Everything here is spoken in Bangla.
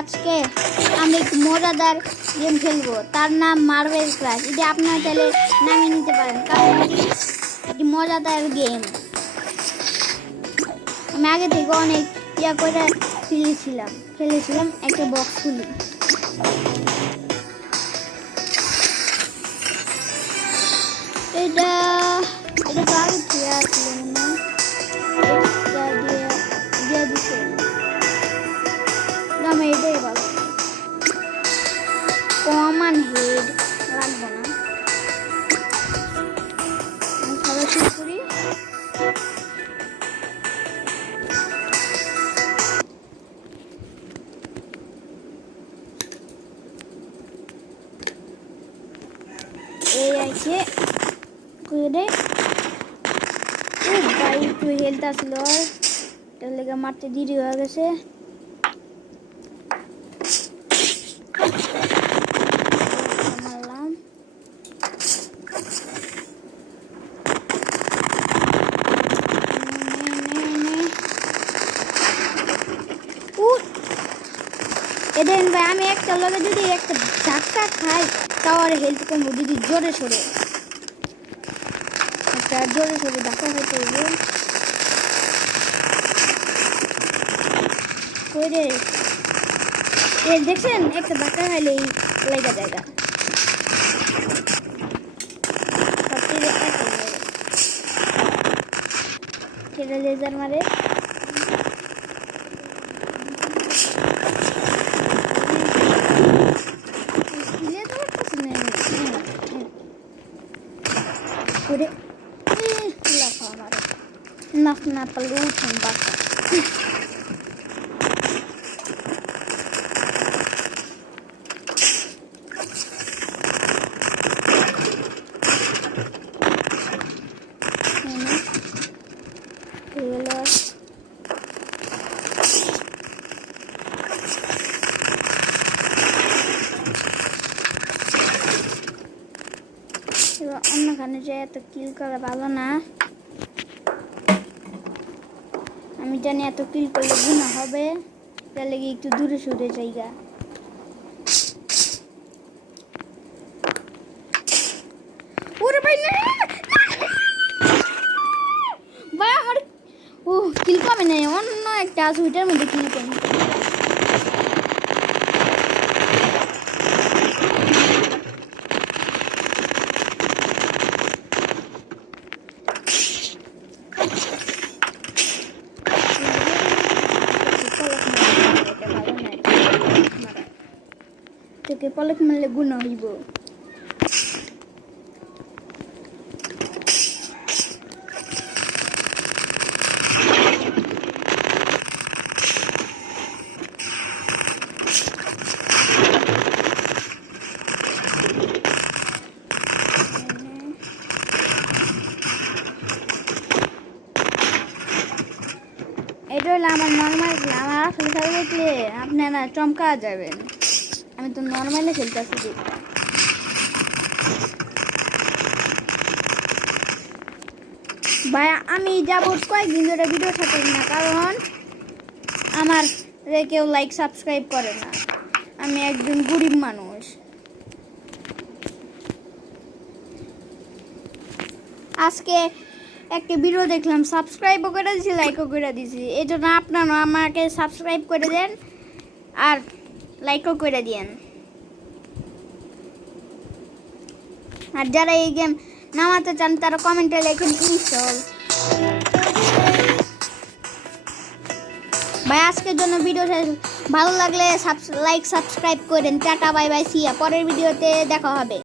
আজকে আমি একটু মজাদার গেম খেলবো, তার নাম মার্বেল ক্রাশ। এটা আপনারা চাইলে নামিয়ে নিতে পারেন, কারণ এটি মজাদার গেম। আমি আগে থেকে অনেক করে ফেলেছিলাম একটা বক্স খুলি। এটা তো আগে থেকে আসলো দিয়ে দিচ্ছে, আমি এটাই ভালো। কমন হেড রাখবো না, সবাই শুরু করি। এই আছে করে ভাই একটু হেলথ আসলো, এটার লেগে মারতে দেরি হয়ে গেছে। মারলাম, এদের ভাই আমি একটা লগে যদি একটা ধাক্কা খাই তাও আর হেলথ কমবো, যদি জোরে সরে একটা জোরে সরে ধাক্কা খাইতে হইবে। করে দেখছেন একটা ধাক্কা খাইলেই লেগা জায়গা সেটা লেজার মারে। না পারলে উঠেন বাচ্চা। অন্যখানে যে এত কিল করা ভালো না, আমি জানি এত কিল করলে গুণা হবে, তার লেগে একটু দূরে সরে যাইগা। ওরে ভাই না ভাই, আমার ও কিল কমে নাই, অন্য একটা আছে ওইটার মধ্যে কিল কমে। থেকে পলক মারলে গুণ হইব। এটা হলো আমার নর্মাল, আমার আসলে খেলা দেখলে আপনারা চমকা যাবেন। আমি তো নর্মালি খেলতেছি। ভাই আমি যাবো কয়েকদিন ধরে ভিডিও ছাড়তেছি না, কারণ আমার কেউ লাইক সাবস্ক্রাইব করে না। আমি একজন গরিব মানুষ। আজকে একটা ভিডিও দেখলাম, সাবস্ক্রাইবও করে দিয়েছি, লাইকও করে দিয়েছি। এই জন্য আপনারা আমাকে সাবস্ক্রাইব করে দেন আর লাইকও করে দেন। আর যারা এই গেম নামাতে চান তারা কমেন্টে লেখেন ইনস্টল। ভাই আজকের জন্য ভিডিও ভালো লাগলে লাইক সাবস্ক্রাইব করেন। টাটা বাই বাই, সিয়া, পরের ভিডিওতে দেখা হবে।